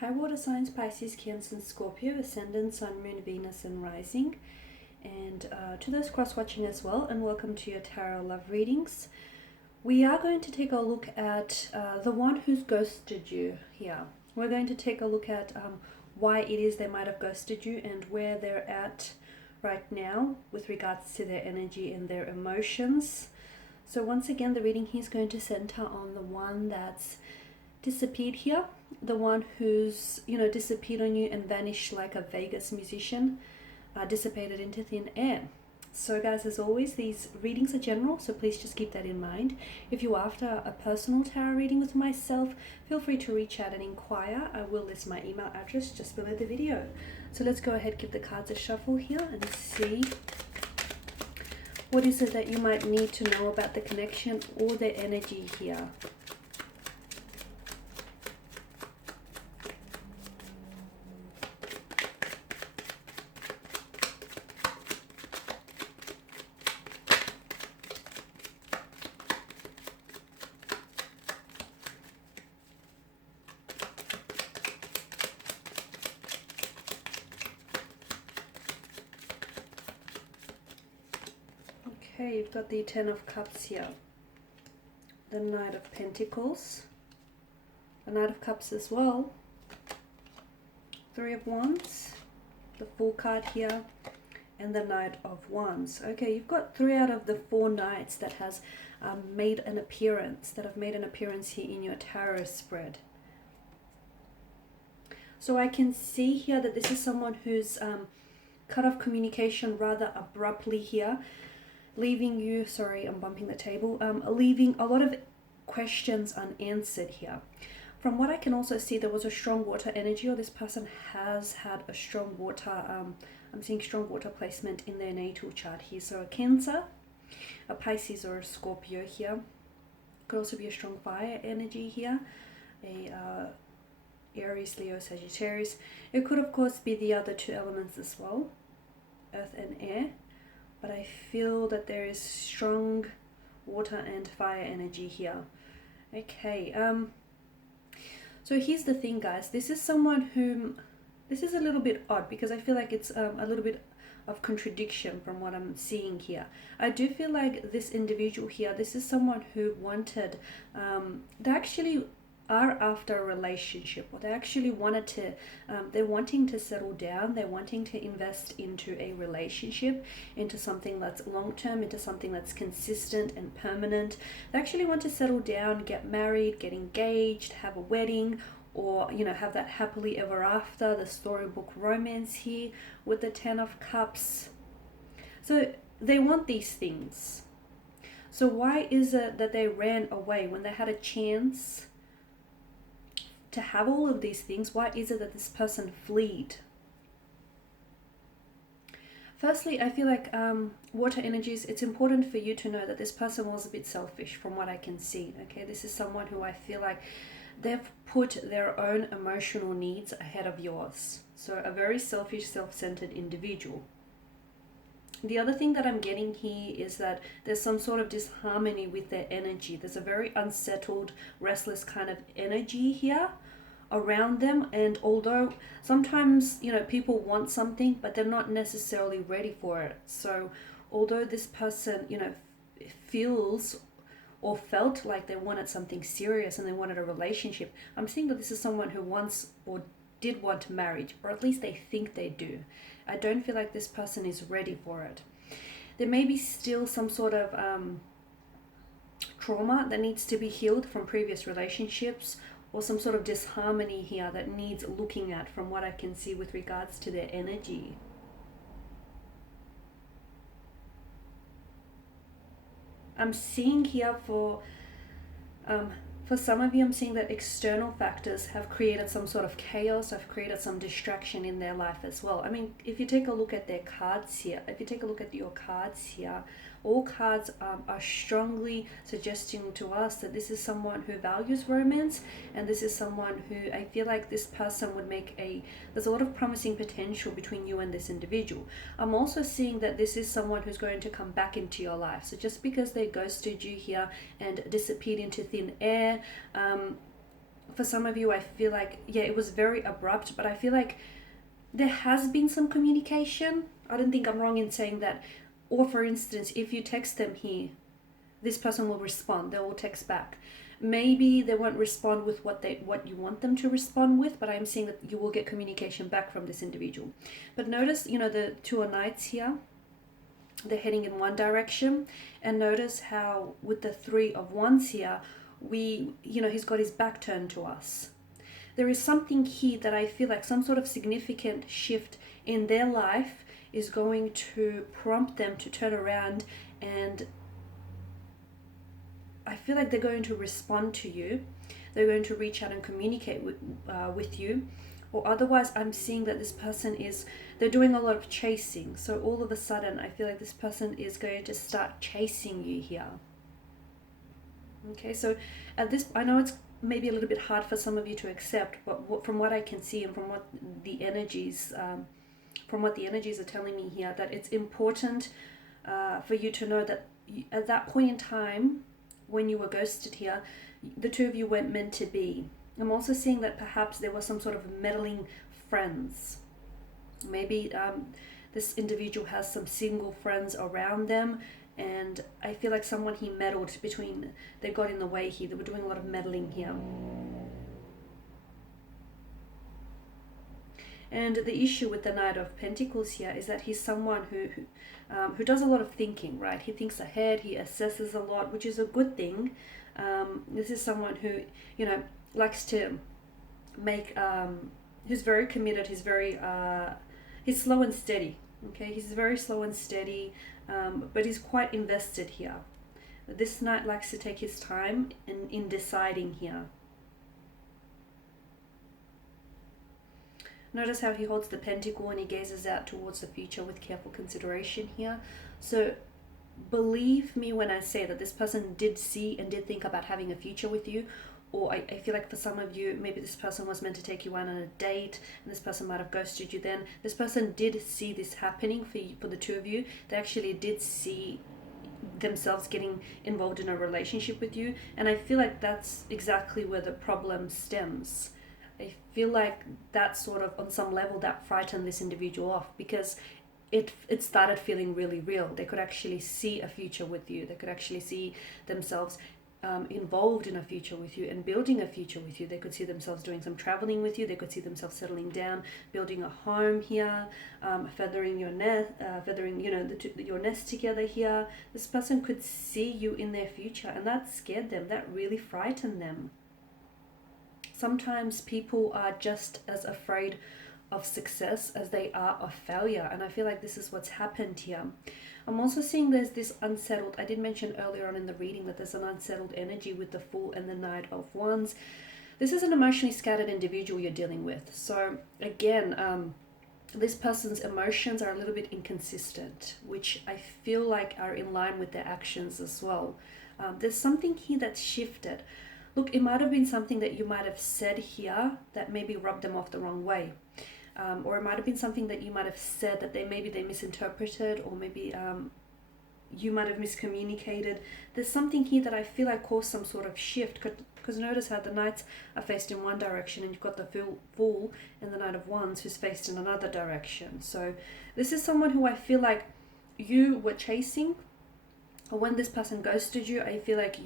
High water signs: Pisces, Cancer, and Scorpio, Ascendant, Sun, Moon, Venus, and Rising. And to those cross-watching as well, and welcome to your Tarot Love Readings. We are going to take a look at the one who's ghosted you here. We're going to take a look at why it is they might have ghosted you and where they're at right now with regards to their energy and their emotions. So once again, the reading here is going to center on the one that's disappeared here, the one who's disappeared on you and vanished like a Vegas musician, dissipated into thin air. So guys, as always, these readings are general, so please just keep that in mind. If you're after a personal tarot reading with myself, feel free to reach out and inquire. I will list my email address just below the video. So let's go ahead, give the cards a shuffle here and see what is it that you might need to know about the connection or their energy here. Okay, you've got the Ten of Cups here, the Knight of Pentacles, the Knight of Cups as well, Three of Wands, the Fool card here, and the Knight of Wands. Okay, you've got 3 out of the 4 knights that has made an appearance, here in your tarot spread. So I can see here that this is someone who's cut off communication rather abruptly here, leaving you, sorry, I'm bumping the table, leaving a lot of questions unanswered here. From what I can also see, there was a strong water energy, or this person has had a strong water, I'm seeing strong water placement in their natal chart here. So a Cancer, a Pisces, or a Scorpio here. Could also be a strong fire energy here, a Aries, Leo, Sagittarius. It could of course be the other 2 elements as well, earth and air. But I feel that there is strong water and fire energy here. Okay, so here's the thing, guys. This is someone whom, this is a little bit odd because I feel like it's a little bit of contradiction from what I'm seeing here. I do feel like this individual here, this is someone who wanted, they actually are after a relationship, or they actually wanted to, they're wanting to settle down, they're wanting to invest into a relationship, into something that's long-term, into something that's consistent and permanent. They actually want to settle down, get married, get engaged, have a wedding, or have that happily ever after, the storybook romance here with the Ten of Cups. So they want these things. So why is it that they ran away when they had a chance to have all of these things? Why is it that this person fled? Firstly, I feel like water energies, it's important for you to know that this person was a bit selfish from what I can see. Okay, this is someone who I feel like they've put their own emotional needs ahead of yours. So a very selfish, self-centered individual. The other thing that I'm getting here is that there's some sort of disharmony with their energy. There's a very unsettled, restless kind of energy here around them. And although sometimes, people want something, but they're not necessarily ready for it. So although this person, feels or felt like they wanted something serious and they wanted a relationship, I'm seeing that this is someone who wants or did want marriage, or at least they think they do. I don't feel like this person is ready for it. There may be still some sort of trauma that needs to be healed from previous relationships, or some sort of disharmony here that needs looking at from what I can see with regards to their energy. I'm seeing here for some of you, I'm seeing that external factors have created some sort of chaos, have created some distraction in their life as well. I mean, if you take a look at their cards here, if you take a look at your cards here, all cards are strongly suggesting to us that this is someone who values romance, and this is someone who I feel like this person would make there's a lot of promising potential between you and this individual. I'm also seeing that this is someone who's going to come back into your life. So just because they ghosted you here and disappeared into thin air, for some of you, I feel like, yeah, it was very abrupt, but I feel like there has been some communication. I don't think I'm wrong in saying that. Or for instance, if you text them here, this person will respond. They will text back. Maybe they won't respond with what you want them to respond with, but I'm seeing that you will get communication back from this individual. But notice, the Two of Knights here, they're heading in one direction, and notice how with the Three of Wands here, he's got his back turned to us. There is something here that I feel like some sort of significant shift in their life is going to prompt them to turn around, and I feel like they're going to respond to you. They're going to reach out and communicate with you. Or otherwise, I'm seeing that this person they're doing a lot of chasing. So all of a sudden, I feel like this person is going to start chasing you here. Okay, so at this, I know it's maybe a little bit hard for some of you to accept, but from what I can see and from what the energies are telling me here, that it's important for you to know that at that point in time, when you were ghosted here, the two of you weren't meant to be. I'm also seeing that perhaps there was some sort of meddling friends. Maybe this individual has some single friends around them, and I feel like someone he meddled between, they got in the way here. They were doing a lot of meddling here. And the issue with the Knight of Pentacles here is that he's someone who does a lot of thinking, right? He thinks ahead, he assesses a lot, which is a good thing. This is someone who, likes to make, who's very committed, he's slow and steady, okay? He's very slow and steady, but he's quite invested here. This Knight likes to take his time in deciding here. Notice how he holds the pentacle and he gazes out towards the future with careful consideration here. So believe me when I say that this person did see and did think about having a future with you. Or I feel like for some of you, maybe this person was meant to take you out on a date and this person might have ghosted you then. This person did see this happening for the two of you. They actually did see themselves getting involved in a relationship with you. And I feel like that's exactly where the problem stems. I feel like that sort of, on some level, that frightened this individual off, because it started feeling really real. They could actually see a future with you. They could actually see themselves involved in a future with you and building a future with you. They could see themselves doing some traveling with you. They could see themselves settling down, building a home here, feathering your nest, your nest together here. This person could see you in their future, and that scared them. That really frightened them. Sometimes people are just as afraid of success as they are of failure, and I feel like this is what's happened here. I'm also seeing there's this unsettled, I did mention earlier on in the reading that there's an unsettled energy with the Fool and the Knight of Wands. This is an emotionally scattered individual you're dealing with. So again, this person's emotions are a little bit inconsistent, which I feel like are in line with their actions as well. There's something here that's shifted. Look, it might have been something that you might have said here that maybe rubbed them off the wrong way. Or it might have been something that you might have said that they misinterpreted, or maybe you might have miscommunicated. There's something here that I feel like caused some sort of shift, because notice how the Knights are faced in one direction and you've got the Fool and the Knight of Wands who's faced in another direction. So this is someone who I feel like you were chasing, or when this person ghosted you, I feel like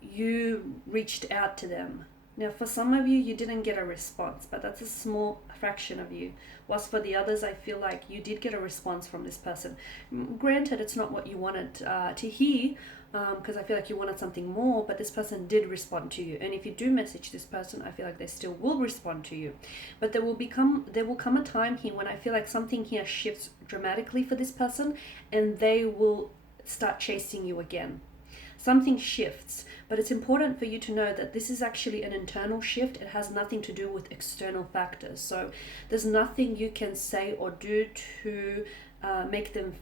you reached out to them. Now, for some of you, you didn't get a response, but that's a small fraction of you. Whilst for the others, I feel like you did get a response from this person. Granted, it's not what you wanted to hear, because I feel like you wanted something more, but this person did respond to you. And if you do message this person, I feel like they still will respond to you. But there will come a time here when I feel like something here shifts dramatically for this person, and they will start chasing you again. Something shifts, but it's important for you to know that this is actually an internal shift. It has nothing to do with external factors. So there's nothing you can say or do to make them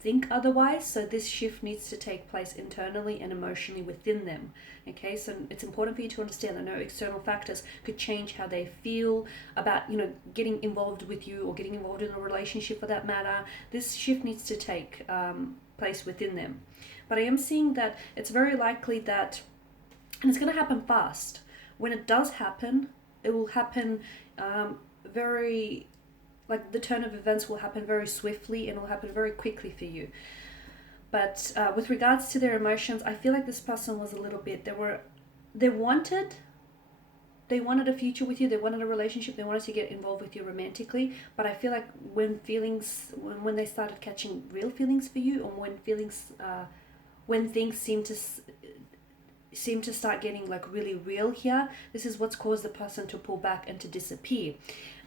think otherwise. So this shift needs to take place internally and emotionally within them. Okay, so it's important for you to understand that no external factors could change how they feel about, getting involved with you or getting involved in a relationship for that matter. This shift needs to take place within them. But I am seeing that it's very likely that And it's going to happen fast. When it does happen, it will happen very, like the turn of events will happen very swiftly and it will happen very quickly for you. But with regards to their emotions, I feel like this person was a little bit, they wanted a future with you, they wanted a relationship, they wanted to get involved with you romantically, but I feel like when they started catching real feelings for you, or when things seem to start getting like really real here, this is what's caused the person to pull back and to disappear.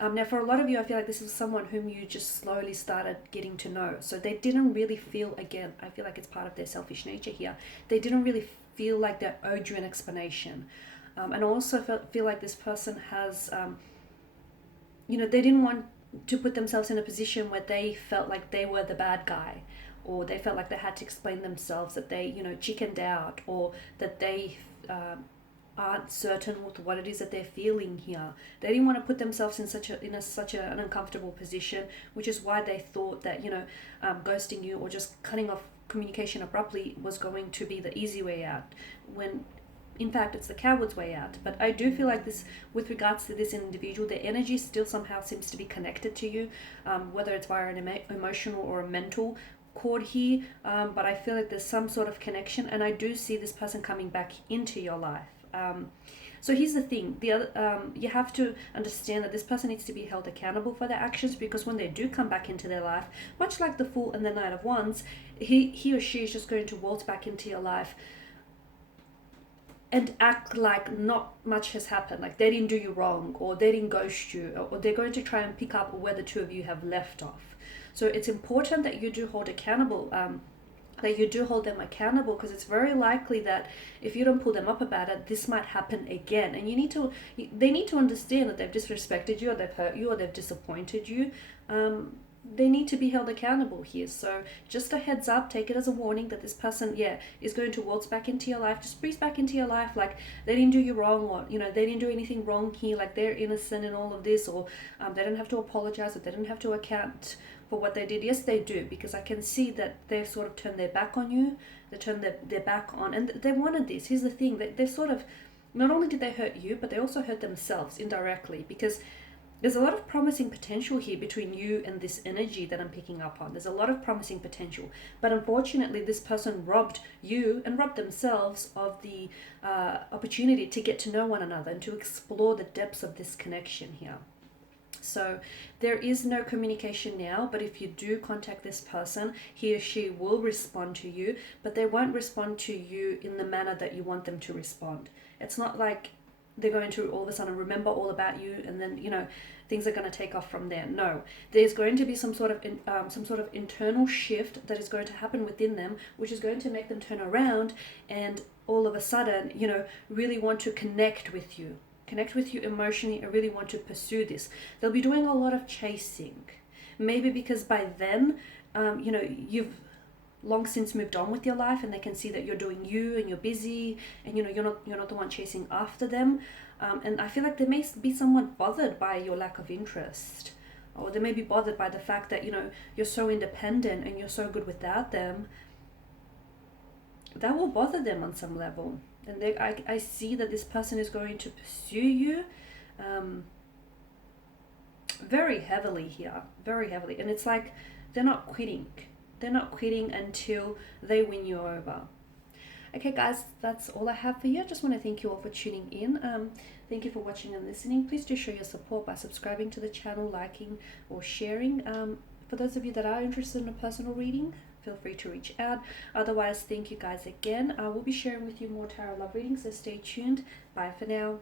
Now for a lot of you, I feel like this is someone whom you just slowly started getting to know, so they didn't really feel, again, I feel like it's part of their selfish nature here, they didn't really feel like they owed you an explanation. And I also feel like this person has, they didn't want to put themselves in a position where they felt like they were the bad guy, or they felt like they had to explain themselves, that they, chickened out, or that they aren't certain with what it is that they're feeling here. They didn't want to put themselves in such an uncomfortable position, which is why they thought that, ghosting you or just cutting off communication abruptly was going to be the easy way out, when in fact it's the coward's way out. But I do feel like this, with regards to this individual, their energy still somehow seems to be connected to you, whether it's via an emotional or a mental cord here, but I feel like there's some sort of connection, and I do see this person coming back into your life. So here's the thing, you have to understand that this person needs to be held accountable for their actions, because when they do come back into their life, much like the Fool and the Knight of Wands, he or she is just going to waltz back into your life and act like not much has happened, like they didn't do you wrong, or they didn't ghost you, or they're going to try and pick up where the two of you have left off. So it's important that you do hold accountable, that you do hold them accountable, because it's very likely that if you don't pull them up about it, this might happen again. And they need to understand that they've disrespected you, or they've hurt you, or they've disappointed you. They need to be held accountable here. So just a heads up, take it as a warning that this person, is going to waltz back into your life, just breeze back into your life like they didn't do you wrong, or, they didn't do anything wrong here, like they're innocent in all of this, or they don't have to apologize, or they don't have to account for what they did. Yes, they do, because I can see that they've sort of turned their back on you, they turned their back on, and they wanted this. Here's the thing, they've sort of, not only did they hurt you, but they also hurt themselves indirectly, because there's a lot of promising potential here between you and this energy that I'm picking up on. There's a lot of promising potential. But unfortunately, this person robbed you and robbed themselves of the opportunity to get to know one another and to explore the depths of this connection here. So there is no communication now, but if you do contact this person, he or she will respond to you, but they won't respond to you in the manner that you want them to respond. It's not like they're going to all of a sudden remember all about you and then things are going to take off from there. No, there's going to be some sort of internal shift that is going to happen within them, which is going to make them turn around and all of a sudden really want to connect with you emotionally, and really want to pursue this. They'll be doing a lot of chasing, maybe because by then you've long since moved on with your life, and they can see that you're doing you and you're busy, and you're not the one chasing after them, and I feel like they may be somewhat bothered by your lack of interest, or they may be bothered by the fact that you're so independent and you're so good without them. That will bother them on some level, and I see that this person is going to pursue you very heavily here, very heavily, and it's like they're not quitting until they win you over. Okay guys, that's all I have for you. I just want to thank you all for tuning in. Thank you for watching and listening. Please do show your support by subscribing to the channel, liking or sharing. For those of you that are interested in a personal reading, feel free to reach out. Otherwise, thank you guys again. I will be sharing with you more tarot love readings, so stay tuned. Bye for now.